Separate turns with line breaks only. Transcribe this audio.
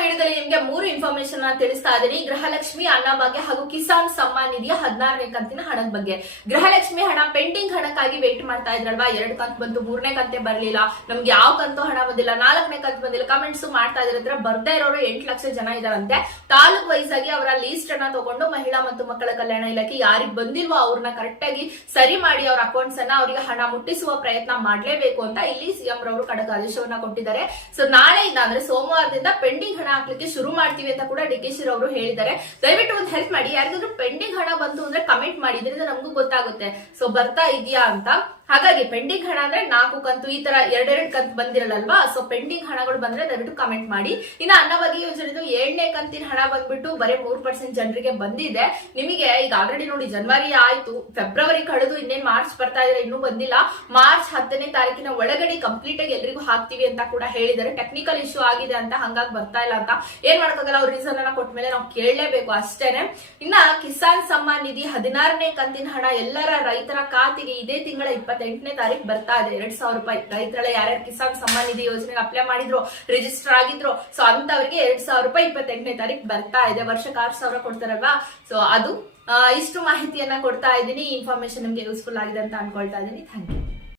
ವಿಡಿಯೋದಲ್ಲಿ ನಿಮ್ಗೆ ಮೂರು ಇನ್ಫಾರ್ಮೇಶನ್ ತಿಳಿಸ್ತಾ ಇದ್ದೀನಿ. ಗೃಹಲಕ್ಷ್ಮಿ, ಅನ್ನಭಾಗ್ಯ ಹಾಗೂ ಕಿಸಾನ್ ಸಮ್ಮಾನ್ ನಿಧಿಯ ಹದಿನಾರನೇ ಕಂತಿನ ಹಣದ ಬಗ್ಗೆ. ಗೃಹಲಕ್ಷ್ಮಿ ಹಣ ಪೆಂಡಿಂಗ್ ಹಣಕ್ಕಾಗಿ ವೇಟ್ ಮಾಡ್ತಾ ಇದ್ರಲ್ವಾ? ಎರಡು ಕಂತು ಬಂತು, ಮೂರನೇ ಕಂತೆ ಬರ್ಲಿಲ್ಲ. ನಮ್ಗೆ ಯಾವ ಕಂತು ಹಣ ಬಂದಿಲ್ಲ? ನಾಲ್ಕನೇ ಕಂತು ಬಂದಿಲ್ಲ. ಕಮೆಂಟ್ಸ್ ಮಾಡ್ತಾ ಇದ್ರೆ ಬರ್ದೇ ಇರೋರು ಎಂಟು ಲಕ್ಷ ಜನ ಇದಾರಂತೆ. ತಾಲೂಕ್ ವೈಸ್ ಆಗಿ ಅವರ ಲೀಸ್ಟ್ ಅನ್ನ ತಗೊಂಡು ಮಹಿಳಾ ಮತ್ತು ಮಕ್ಕಳ ಕಲ್ಯಾಣ ಇಲಾಖೆ ಯಾರಿಗ್ ಬಂದಿಲ್ವೋ ಅವ್ರನ್ನ ಕರೆಕ್ಟ್ ಆಗಿ ಸರಿ ಮಾಡಿ ಅವ್ರ ಅಕೌಂಟ್ಸ್ ಅನ್ನ ಅವರಿಗೆ ಹಣ ಮುಟ್ಟಿಸುವ ಪ್ರಯತ್ನ ಮಾಡಲೇಬೇಕು ಅಂತ ಇಲ್ಲಿ ಸಿಎಂ ರವರು ಕಡಕ ಆದೇಶವನ್ನ ಕೊಟ್ಟಿದ್ದಾರೆ. ಸೊ ನಾಳೆಯಿಂದ ಅಂದ್ರೆ ಸೋಮವಾರದಿಂದ ಪೆಂಡಿಂಗ್ ಹಣ ಹಾಕ್ಲಿಕ್ಕೆ ಶುರು ಮಾಡ್ತೀವಿ ಅಂತ ಕೂಡ ಡಿ ಕೆ ಶಿರ್ ಅವರು ಹೇಳಿದ್ದಾರೆ. ದಯವಿಟ್ಟು ಒಂದು ಹೆಲ್ಪ್ ಮಾಡಿ. ಯಾರಿಗಾದ್ರೂ ಪೆಂಡಿಂಗ್ ಹಣ ಬಂತು ಅಂದ್ರೆ ಕಮೆಂಟ್ ಮಾಡಿ. ಇದರಿಂದ ನಮಗೂ ಗೊತ್ತಾಗುತ್ತೆ. ಸೊ ಬರ್ತಾ ಇದೆಯಾ ಅಂತ. ಹಾಗಾಗಿ ಪೆಂಡಿಂಗ್ ಹಣ ಅಂದ್ರೆ ನಾಲ್ಕು ಕಂತು, ಈ ತರ ಎರಡೆರಡು ಕಂತು ಬಂದಿರಲ್ಲಲ್ವಾ ಸೊ ಪೆಂಡಿಂಗ್ ಹಣಗಳು ಬಂದ್ರೆ ದಯವಿಟ್ಟು ಕಮೆಂಟ್ ಮಾಡಿ. ಇನ್ನು ಅನ್ನಭಾಗ್ಯ ಯೋಜನೆದು ಏಳನೇ ಕಂತಿನ ಹಣ ಬಂದ್ಬಿಟ್ಟು ಬರೀ ಮೂರ್ ಪರ್ಸೆಂಟ್ ಜನರಿಗೆ ಬಂದಿದೆ. ನಿಮಗೆ ಈಗ ಆಲ್ರೆಡಿ ನೋಡಿ ಜನವರಿ ಆಯ್ತು. ಫೆಬ್ರವರಿ ಕಳೆದು ಇನ್ನೇನ್ ಮಾರ್ಚ್ ಬರ್ತಾ ಇದ್ರೆ ಇನ್ನೂ ಬಂದಿಲ್ಲ. ಮಾರ್ಚ್ ಹತ್ತನೇ ತಾರೀಕಿನ ಒಳಗಡೆ ಕಂಪ್ಲೀಟ್ ಆಗಿ ಎಲ್ರಿಗೂ ಹಾಕ್ತಿವಿ ಅಂತ ಕೂಡ ಹೇಳಿದ್ದಾರೆ. ಟೆಕ್ನಿಕಲ್ ಇಶ್ಯೂ ಆಗಿದೆ ಅಂತ ಹಂಗಾಗಿ ಬರ್ತಾ ಇಲ್ಲ ಅಂತ ಏನ್ ಮಾಡಕ್ಕಾಗಲ್ಲ, ಅವ್ರ ರೀಸನ್ ಅನ್ನ ಕೊಟ್ಟ ಮೇಲೆ ನಾವು ಕೇಳಲೇಬೇಕು ಅಷ್ಟೇನೆ. ಇನ್ನ ಕಿಸಾನ್ ಸಮ್ಮಾನ್ ನಿಧಿ ಹದಿನಾರನೇ ಕಂತಿನ ಹಣ ಎಲ್ಲರ ರೈತರ ಖಾತೆಗೆ ಇದೇ ತಿಂಗಳ ಇಪ್ಪತ್ತೆಂಟನೇ ತಾರೀಕು ಬರ್ತಾ ಇದೆ, ಎರಡ್ ಸಾವಿರ ರೂಪಾಯಿ. ರೈತರೆಲ್ಲ ಯಾರ್ಯಾರು ಕಿಸಾನ್ ಸಮ್ಮಾನ್ ನಿಧಿ ಯೋಜನೆ ಅಪ್ಲೈ ಮಾಡಿದ್ರು ರಿಜಿಸ್ಟರ್ ಆಗಿದ್ರು ಸೊ ಅಂತವ್ರಿಗೆ ಎರಡ್ ಸಾವಿರ ರೂಪಾಯಿ ಇಪ್ಪತ್ತೆಂಟನೇ ತಾರೀಕು ಬರ್ತಾ ಇದೆ. ವರ್ಷಕ್ಕೆ ಆರು ಸಾವಿರ ಕೊಡ್ತಾರಲ್ವಾ? ಸೊ ಅದು ಇಷ್ಟು ಮಾಹಿತಿಯನ್ನ ಕೊಡ್ತಾ ಇದ್ದೀನಿ. ಇನ್ಫಾರ್ಮೇಶನ್ ನಿಮ್ಗೆ ಯೂಸ್ಫುಲ್ ಆಗಿದೆ ಅಂತ ಅನ್ಕೊಳ್ತಾ ಇದ್ದೀನಿ. Thank you